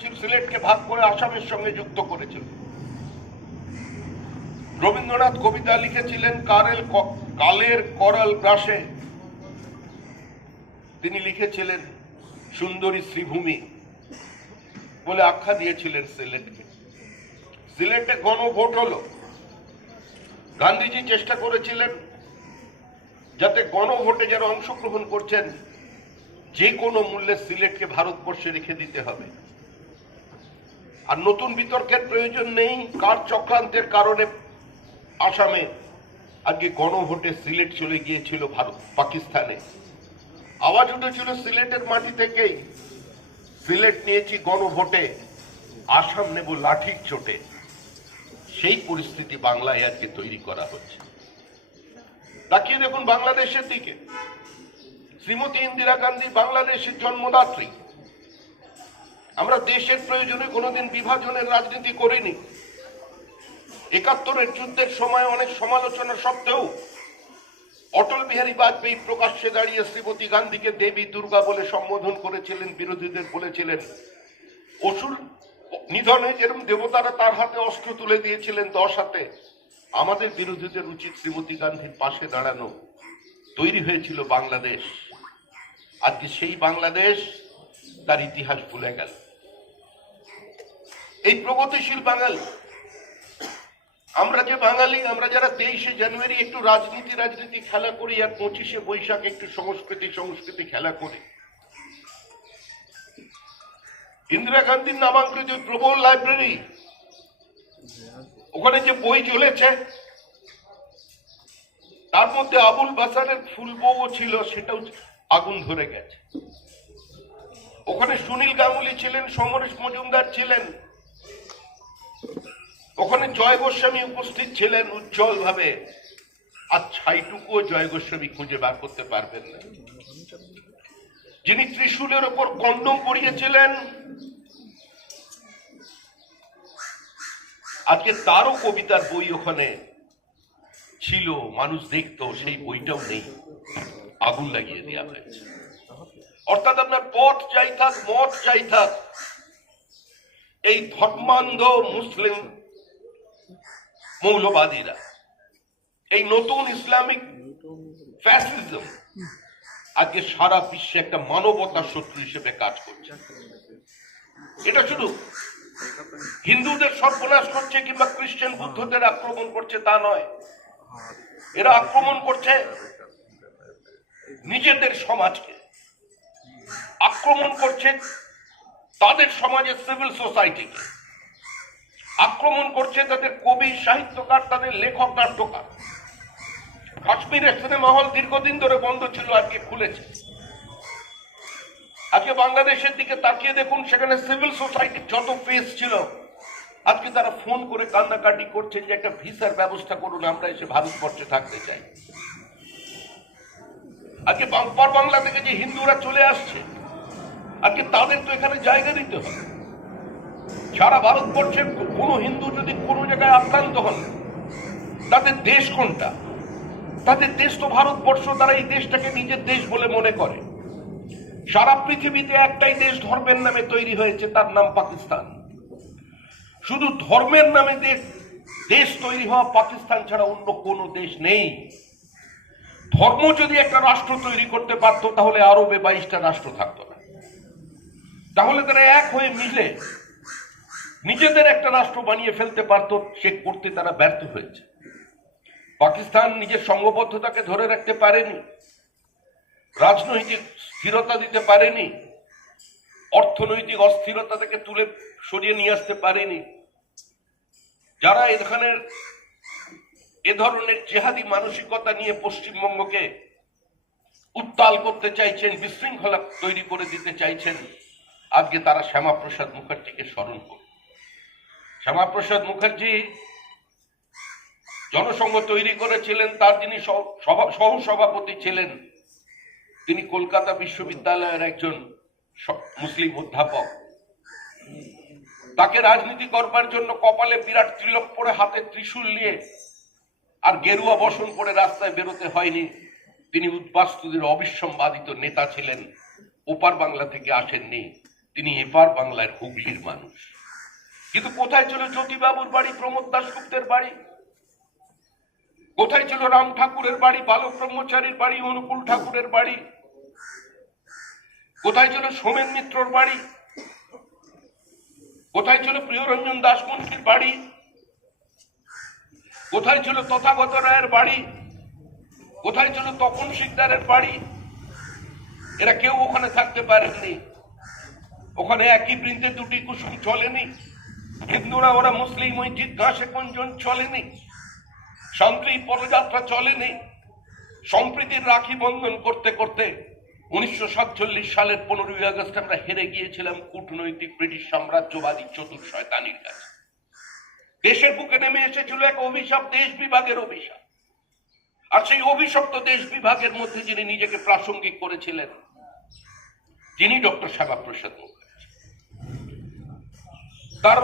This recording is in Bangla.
করেছিল সিলেটকে ভাগ করে আসামের সঙ্গে যুক্ত করেছিল। রবীন্দ্রনাথ কবিতা লিখেছিলেন কারেল কালের করাল গ্রাসে। তিনি লিখেছিলেন সুন্দরী শ্রীভূমি বলে আখ্যা দিয়েছিলেন সিলেটকে। সিলেটে গণভোট হলো। গান্ধীজি চেষ্টা করেছিলেন যাতে গণভোটে যারা অংশগ্রহণ করছেন, যে কোনো মূল্যে সিলেটকে ভারতবর্ষে রেখে দিতে হবে। আর নতুন বিতর্কের প্রয়োজন নেই কার চক্রান্তের কারণে আসামে আজকে গণভোটে সিলেট চলে গিয়েছিল ভারত, পাকিস্তানে। আওয়াজ উঠেছিল সিলেটের মাটি থেকেই। সিলেট নিয়েছি গণভোটে, আসাম নেব লাঠির চোটে। সেই পরিস্থিতি বাংলায় আজকে তৈরি করা হচ্ছে। তাকিয়ে দেখুন বাংলাদেশের দিকে। শ্রীমতী ইন্দিরা গান্ধী বাংলাদেশের জন্মদাত্রী। আমরা দেশের প্রয়োজনে কোনোদিন বিভাজনের রাজনীতি করিনি। একাত্তরের যুদ্ধের সময় অনেক সমালোচনা সত্ত্বেও অটল বিহারী বাজপেয়ী প্রকাশ্যে দাঁড়িয়ে শ্রীমতী গান্ধীকে দেবী দুর্গা বলে সম্বোধন করেছিলেন, বিরোধীদের বলেছিলেন। অসুর নিধনে যেরকম দেবতারা তার হাতে অস্ত্র তুলে দিয়েছিলেন দশ হাতে, আমাদের বিরোধীদের উচিত শ্রীমতী গান্ধীর পাশে দাঁড়ানো। তৈরি হয়েছিল বাংলাদেশ। আজকে সেই বাংলাদেশ তার ইতিহাস ভুলে গেল। এই প্রগতিশীল বাঙালি। আমরা যে বাঙালি, আমরা যারা তেইশে জানুয়ারি একটু রাজনীতি রাজনীতি খেলা করি আর পঁচিশে বৈশাখ একটু সংস্কৃতি সংস্কৃতি খেলা করি। ইন্দিরা গান্ধীর নামাঙ্কিত প্রবল লাইব্রেরি, ওখানে যে বই চলেছে, তার মধ্যে আবুল বাসারের ফুল বউও ছিল, সেটাও আগুন ধরে গেছে। ওখানে সুনীল গাঙ্গুলি ছিলেন, সমরেশ মজুমদার ছিলেন ওখানে জয় গোস্বামী উপস্থিত ছিলেন উজ্জ্বল ভাবে আর ছাইটুকুও জয় গোস্বামী খুঁজে বার করতে পারবেন না। যিনি ত্রিশূলের ওপর কন্ডম পড়িয়েছিলেন, আজকে তারও কবিতার বই ওখানে ছিল, মানুষ দেখতো, সেই বইটাও নেই। আগুন লাগিয়ে দেওয়া হয়েছে। অর্থাৎ আপনার পথ যাই থাক, মঠ যাই থাক এই ধর্মান্ধ মুসলিম মৌলবাদীরা, এই নতুন ইসলামিক ফ্যাসিজম আজকে সারা বিশ্বে একটা মানবতার শত্রু হিসেবে কাজ করছে। এটা শুধু হিন্দুদের সর্বনাশ করছে কিংবা খ্রিস্টান বুদ্ধদের আক্রমণ করছে তা নয়। এরা আক্রমণ করছে নিজেদের সমাজকে। আক্রমণ করছে তাদের সমাজে সিভিল সোসাইটি আক্রমণ করছে তাদের কবি, সাহিত্যকার, তাদের লেখক, নাট্যকার। কাশ্মীরের সিনেমা হল দীর্ঘদিন ধরে বন্ধ ছিল আজকে খুলেছে? আজকে বাংলাদেশের দিকে তাকিয়ে দেখুন, সেখানে সিভিল সোসাইটির যত পেজ ছিল, আজকে তারা ফোন করে কান্নাকাটি করছেন যে একটা ভিসার ব্যবস্থা করুন, আমরা এসে ভারতবর্ষে থাকতে চাই। আজকে বাংলা থেকে যে হিন্দুরা চলে আসছে আজকে তাদের তো এখানে জায়গা দিতে হবে। সারা ভারতবর্ষের কোনো হিন্দু যদি কোনো জায়গায় আক্রান্ত হন, তাদের দেশ কোনটা? তাদের দেশ তো ভারতবর্ষ তারা এই দেশটাকে নিজের দেশ বলে মনে করে। সারা পৃথিবীতে একটাই দেশ ধর্মের নামে তৈরি হয়েছে, তার নাম পাকিস্তান। শুধু ধর্মের নামে দেশ দেশ তৈরি হওয়া পাকিস্তান ছাড়া অন্য কোনো দেশ নেই। ধর্ম যদি একটা রাষ্ট্র তৈরি করতে পারতো, তাহলে আরবে বাইশটা রাষ্ট্র থাকতো তাহলে তারা এক হয়ে মিলে নিজেদের একটা রাষ্ট্র বানিয়ে ফেলতে পারতো, সে করতে তারা ব্যর্থ হয়েছে। পাকিস্তান নিজের সংঘবদ্ধতাকে ধরে রাখতে পারেনি, রাজনৈতিক স্থিরতা দিতে পারেনি, অর্থনৈতিক অস্থিরতা থেকে তুলে সরিয়ে নিয়ে আসতে পারেনি। যারা এখানের এ ধরনের জেহাদি মানসিকতা নিয়ে পশ্চিমবঙ্গকে উত্তাল করতে চাইছেন, বিশৃঙ্খলা তৈরি করে দিতে চাইছেন আজকে তারা শ্যামাপ্রসাদ মুখার্জিকে স্মরণ করুন শ্যামাপ্রসাদ মুখার্জি জনসংঘ তৈরি করেছিলেন, তার যিনি সহ- সভা- সহ সভাপতি ছিলেন, তিনি কলকাতা বিশ্ববিদ্যালয়ের একজন মুসলিম অধ্যাপক। তাকে রাজনীতি করবার জন্য কপালে বিরাট তিলক পরে হাতে ত্রিশূল নিয়ে আর গেরুয়া বসন পরে রাস্তায় বেরোতে হয়নি। তিনি উদ্বাস্তুদের অবিসম্বাদিত নেতা ছিলেন, ওপার বাংলা থেকে আসেননি। তিনি এপার বাংলার হুগলির মানুষ। কিন্তু কোথায় ছিল জ্যোতিবাবুর বাড়ি, প্রমোদ দাসগুপ্তের বাড়ি? কোথায় ছিল রাম ঠাকুরের বাড়ি বালক ব্রহ্মচারীর বাড়ি, অনুকূল ঠাকুরের বাড়ি? কোথায় ছিল সোমেন মিত্রর বাড়ি? কোথায় ছিল প্রিয়রঞ্জন দাসমুন্সির বাড়ি? কোথায় ছিল তথাগত রায়ের বাড়ি? কোথায় ছিল তপন শিকদারের বাড়ি? এরা কেউ ওখানে থাকতে পারেননি। ওখানে একই বৃন্তে দুটি কুসুম চলেনি। হিন্দুরা ওরা মুসলিম ঐতিহ্য ঘাসে কোনজন চলেনি। শান্তি পদযাত্রা চলেনি। সম্প্রীতির রাখি বন্ধন করতে করতে উনিশশো সাতচল্লিশ সালের পনেরোই আগস্ট আমরা হেরে গিয়েছিলাম কূটনৈতিক ব্রিটিশ সাম্রাজ্যবাদী চতুর শয়তানির কাছে। দেশের বুকে নেমে এসেছিল এক অভিশাপ, দেশ বিভাগের অভিশাপ। আর সেই অভিশপ্ত দেশ বিভাগের মধ্যে যিনি নিজেকে প্রাসঙ্গিক করেছিলেন তিনি ডক্টর শ্যামা প্রসাদ মুখার্জি। তার